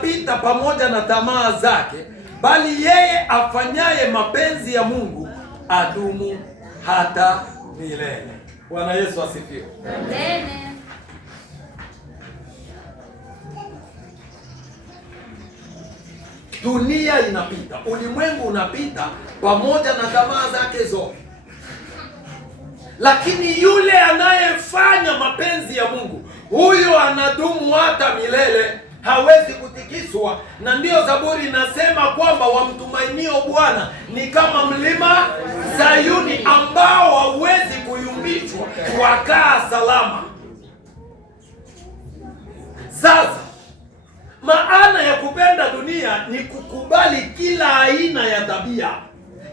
pita pamoja na tamaa zake, bali yeye afanyaye mapenzi ya Mungu adumu hata milele. Bwana Yesu asifiwe. Amen. Dunia inapita, ulimwengu unapita pamoja na tamaa zake zote, lakini yule anayefanya mapenzi ya Mungu, huyo anadumu hata milele, hawezi kutikiswa. Na ndiyo Zaburi inasema kwamba wamtumainio Bwana ni kama mlima Sayuni ambao hauwezi kuyumbishwa, wakaa salama. Sasa maana ya kupenda dunia ni kukubali kila aina ya tabia,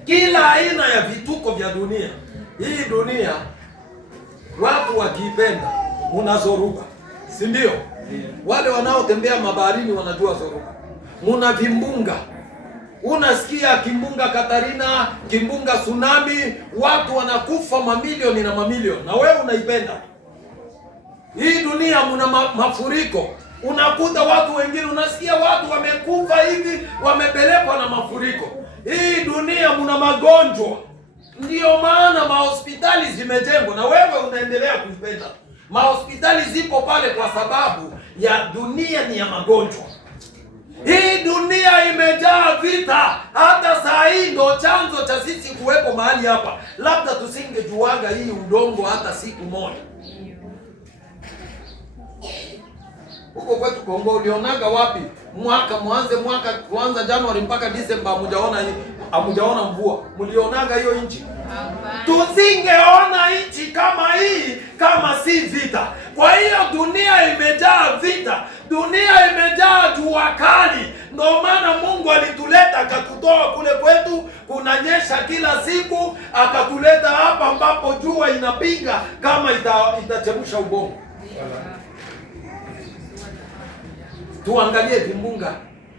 kila aina ya vituko vya dunia. Hii dunia watu wakiipenda unazoruka, si ndio? Wale wanaotembea mabaharini wanajua zoruka. Muna vimbunga, unasikia kimbunga Katarina, kimbunga tsunami, watu wanakufa mamilioni na mamilioni, na wewe unaipenda hii dunia. Muna mafuriko, unakuta watu wengine, unasikia watu wamekufa hivi, wamepelekwa na mafuriko. Hii dunia muna magonjwa, ndiyo maana mahospitali zimejengwa, na wewe unaendelea kuipenda. Mahospitali zipo pale kwa sababu ya dunia ni ya magonjwa. Hii dunia imejaa vita. Hata saa hii ndo chanzo cha sisi kuwepo mahali hapa. Labda tusingejuaga hii udongo hata siku moja. Huko kwetu Kongo ulionaga wapi? Kuanza Januari mpaka Disemba hamujaona mvua. Mlionaga hiyo nchi? Tusingeona nchi kama hii kama si vita. Kwa hiyo dunia imejaa vita, dunia imejaa jua kali. Ndio maana Mungu alituleta akatutoa kule kwetu kunanyesha kila siku, akatuleta hapa ambapo jua inapiga kama itachemsha ubongo. Tuangalie vimbunga.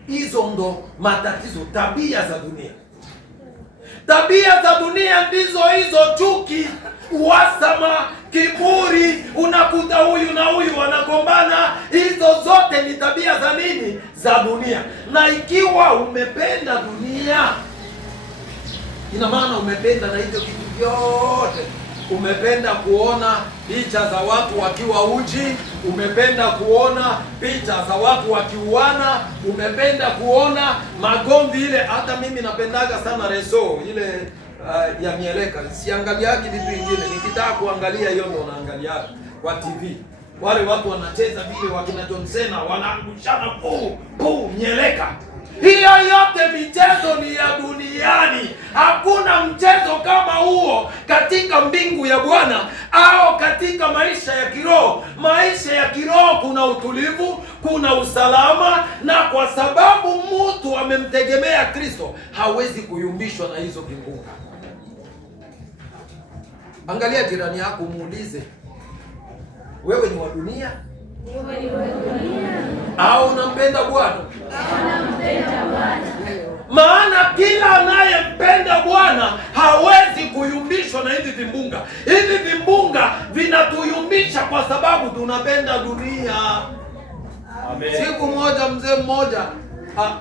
Hizo ndo matatizo, tabia za dunia. Tabia za dunia ndizo hizo: chuki, uhasama, kiburi. Unakuta huyu na huyu wanagombana. Hizo zote ni tabia za nini? Za dunia. Na ikiwa umependa dunia, ina maana umependa na hizo vitu vyote. Umependa kuona picha za watu wakiwa uchi, umependa kuona picha za watu wakiuana, umependa kuona magomvi ile. Hata mimi napendaga sana reso ile ya mieleka. Siangaliaki vitu vingine, nikitaka kuangalia hiyo ndo naangalia kwa TV. Wale watu wanacheza vile, wakina John Cena wanaangushana mieleka. Hiyo yote michezo ni ya duniani. Hakuna mchezo kama huo katika mbingu ya Bwana au katika maisha ya kiroho. Maisha ya kiroho kuna utulivu, kuna usalama, na kwa sababu mtu amemtegemea Kristo hawezi kuyumbishwa na hizo vimbunga. Angalia jirani yako, muulize, wewe ni wa dunia au unampenda Bwana? Maana kila anayempenda Bwana hawezi kuyumbishwa na hivi vimbunga. Hivi vimbunga vinatuyumbisha kwa sababu tunapenda dunia. Amen. Siku moja mzee mmoja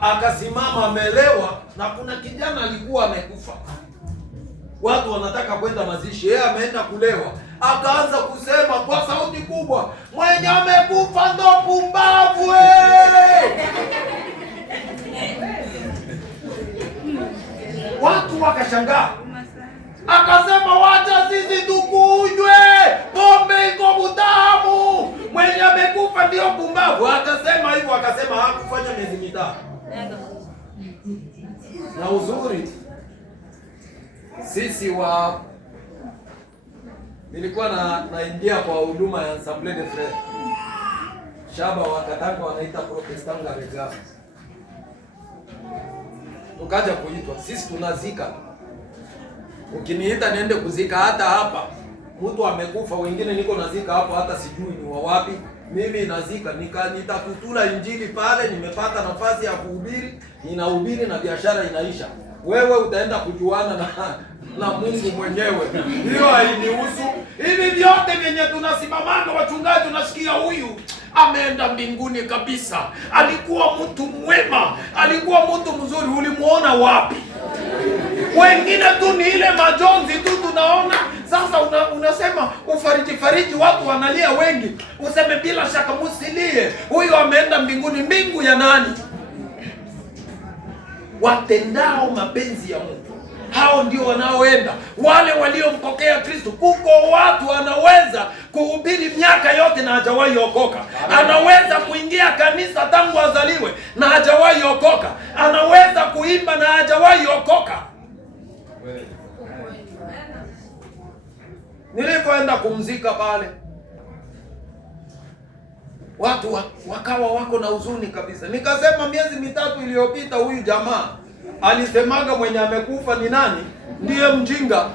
akasimama amelewa, na kuna kijana alikuwa amekufa. Watu wanataka kwenda mazishi, yeye ameenda kulewa. Akaanza kusema kwa sauti kubwa, mwenye amekufa ndo pumbavu. Watu wakashangaa. Akasema, wacha sisi tukunywe pombe, iko butamu. Mwenye amekufa ndio pumbavu. Akasema hivyo, akasema hakufanya miezi mitatu. Na uzuri sisi nilikuwa naingia kwa huduma ya Assemblée des Frères Shaba wakataka wanaita Protestant la Rega. Tukaja kuitwa, sisi tunazika. Ukiniita niende kuzika hata hapa, mtu amekufa, wengine niko nazika hapo hata sijui ni wa wapi. Mimi nazika, nitakutula injili pale, nimepata nafasi ya kuhubiri, ninahubiri na biashara inaisha. Wewe utaenda kujuana na Mungu mwenyewe. Hiyo hainihusu. Hivi vyote vyenye tunasimamana wachungaji, unasikia huyu ameenda mbinguni kabisa, alikuwa mtu wanaona wapi? Wengine tu ni ile majonzi tu tunaona. Sasa unasema ufariji watu wanalia wengi, useme bila shaka musilie, huyu ameenda mbinguni. Mbingu ya nani? Watendao mapenzi ya Mungu, hao ndio wanaoenda. Wale waliompokea Kristo. Kuko watu anaweza kuhubiri miaka yote na hajawahi okoka. Anaweza kuingia kanisa tangu azaliwe na hajawahi okoka. Anaweza kuimba na hajawahi okoka. Nilipoenda kumzika pale, watu wakawa wako na huzuni kabisa. Nikasema miezi mitatu iliyopita huyu jamaa alisemaga mwenye amekufa ni nani? Ndiye mjinga.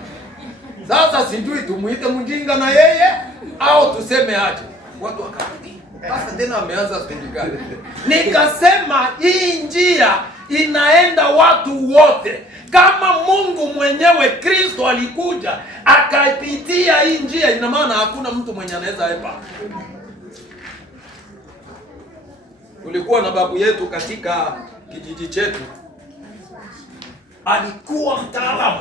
Sasa sijui tumuite mjinga na yeye au tuseme aje. Watu wakapi. Sasa tena ameanza sindikali. Nikasema hii njia inaenda watu wote. Kama Mungu mwenyewe Kristo alikuja akaipitia hii njia, ina maana hakuna mtu mwenye anaweza epa. Kulikuwa na babu yetu katika kijiji chetu, alikuwa mtaalamu,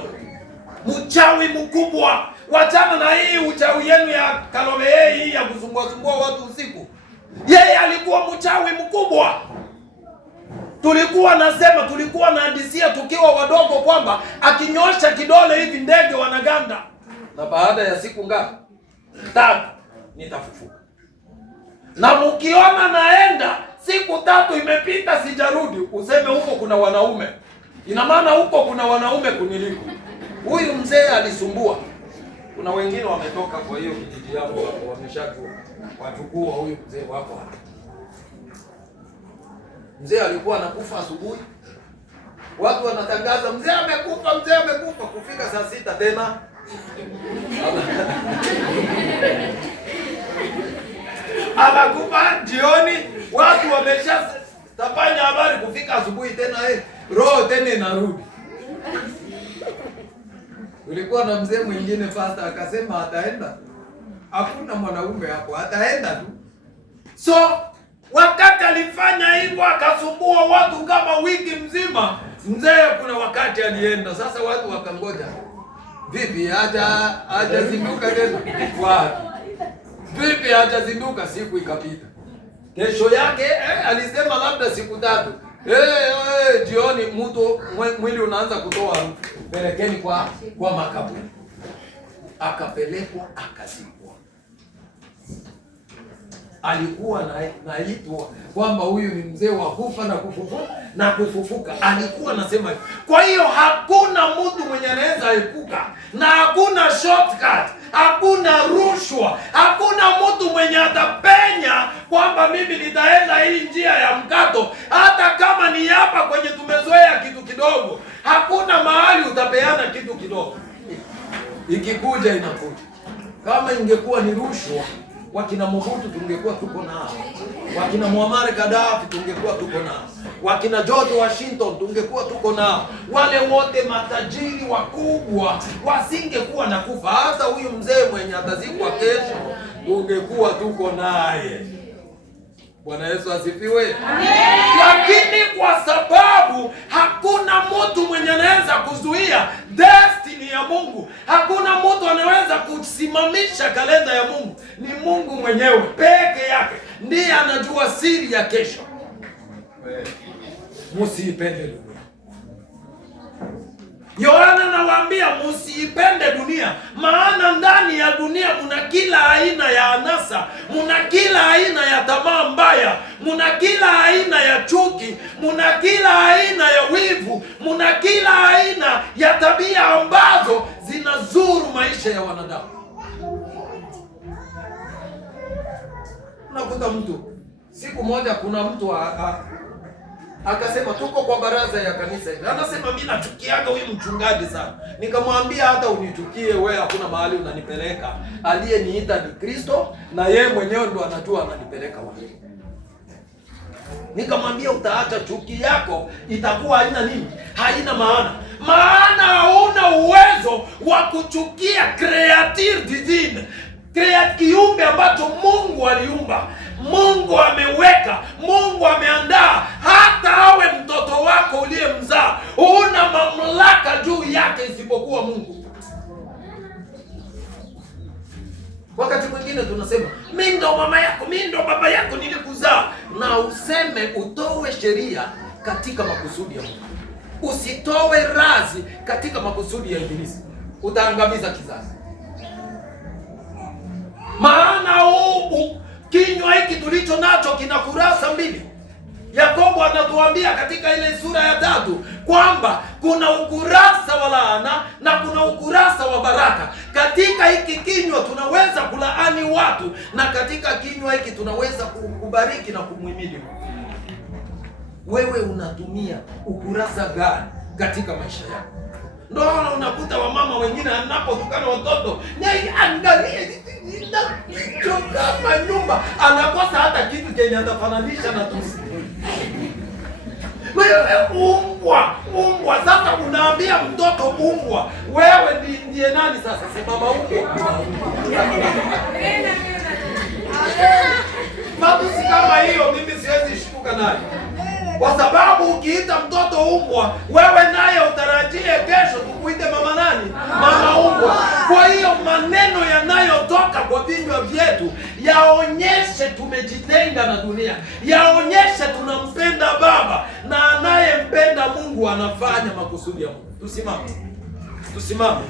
mchawi mkubwa. Wachana na hii uchawi yenu ya Kalobeye hii ya kusumbua watu usiku. Yeye alikuwa mchawi mkubwa. Tulikuwa na hadisia tukiwa wadogo kwamba akinyosha kidole hivi ndege wanaganda. Na baada ya siku ngapi? 3 nitafufuka. Na mkiona naenda siku 3 imepita sijarudi, useme huko kuna wanaume. Ina maana huko kuna wanaume kuniliko. Huyu mzee alisumbua. Kuna wengine wametoka kwa hiyo kijiji yangu hapo, wameshajua wachukua huyu mzee wako hapa. Mzee alikuwa anakufa asubuhi. Watu wanatangaza mzee amekufa, mzee amekufa. Kufika saa 6 tena anakufa jioni. Watu wamesha tapanya habari. Kufika asubuhi tena roho tena inarudi. Ulikuwa na mzee mwingine pastor akasema ataenda. Hakuna mwanaume hapo, ataenda tu. So wakati alifanya hivyo akasumbua watu kama wiki mzima, mzee kuna wakati alienda. Sasa watu wakangoja. Vipi hajazinduka tena? Wapi? Vipi hajazinduka? Siku ikapita. Kesho yake alisema labda siku 3. Jioni mtu mwili unaanza kutoa harufu. Pelekeni kwa makaburi. Akapelekwa akazikwa. Alikuwa naitwa kwamba huyu ni mzee wa kufa na kufufuka. Alikuwa anasema. Kwa hiyo hakuna mtu mwenye anaweza epuka, na hakuna shortcut, hakuna rushwa, hakuna mtu mwenye atapenya kwamba mimi nitaenda hii njia ya mkato, hata kama ni hapa kwenye tumezoea kitu kidogo. Hakuna mahali utapeana kitu kidogo. Ikikuja inakuja. Kama ingekuwa ni rushwa, wakina Mobutu tungekuwa tuko nao. Wakina Muammar Gaddafi tungekuwa tuko nao. Wakina George Washington tungekuwa tuko nao. Wale wote matajiri wakubwa wasingekuwa na kufa. Hata huyu mzee mwenye atazikwa kesho tungekuwa tuko naye. Bwana Yesu asifiwe. Amen. Lakini kwa sababu hakuna mtu mwenye anaweza kuzuia destiny ya Mungu, hakuna mtu anaweza kusimamisha kalenda ya Mungu. Ni Mungu mwenyewe peke yake ndiye anajua siri ya kesho. Msiipende dunia. Yohana anawaambia msiipende dunia, maana ndani ya dunia muna kila aina ya anasa, muna kila aina ya tamaa mbaya, muna kila aina ya chuki, muna kila aina ya wivu, muna kila aina ya tabia ambazo zinazuru maisha ya wanadamu. Unakuta mtu siku moja, kuna mtu akasema tuko kwa baraza ya kanisa hivi. Anasema mimi nachukiaga huyu mchungaji sana. Nikamwambia hata unichukie wewe, hakuna mahali unanipeleka. Aliyeniita ni Kristo na yeye mwenyewe ndo anajua ananipeleka wapi. Nikamwambia utaacha chuki yako, itakuwa haina nini? Haina maana. Maana hauna uwezo wa kuchukia creative divine. Kiumbe ambacho Mungu aliumba, Mungu ameweka, Mungu ameandaa. Hata awe mtoto wako uliyemzaa, una Wakati mwingine tunasema mimi ndo mama yako, mimi ndo baba yako, nilikuzaa. Na useme utoe sheria katika makusudi ya Mungu. Usitoe razi katika makusudi ya Ibilisi. Utaangamiza kizazi. Maana kinywa hiki tulicho nacho kina kurasa mbili. Yakobo anatuambia katika ile sura ya 3 kwamba kuna ukurasa wa laana na kuna ukurasa wa baraka. Katika hiki kinywa tunaweza kulaani watu, na katika kinywa hiki tunaweza kubariki na kumhimidi Mungu. Wewe unatumia ukurasa gani katika maisha yako? Ndio unakuta wamama wengine anapotukana watoto, "Nyai, angalie kama nyumba," anakosa hata kitu chenye atafananisha na tusi. Wewe umbwa. Sasa unaambia mtoto umbwa, wewe ndiye nani sasa? Si baba umbwa. Matusi kama hiyo mimi siwezi shtuka nayo. Kwa sababu ukiita mtoto umbwa, wewe naye utarajie kesho tukuite mama nani? Mama umbwa. Kwa hiyo maneno yanayotoka kwa vinywa vyetu yaonyeshe tumejitenga na dunia, yaonyeshe tunampenda Baba, na anayempenda Mungu anafanya makusudi ya Mungu. Tusimame.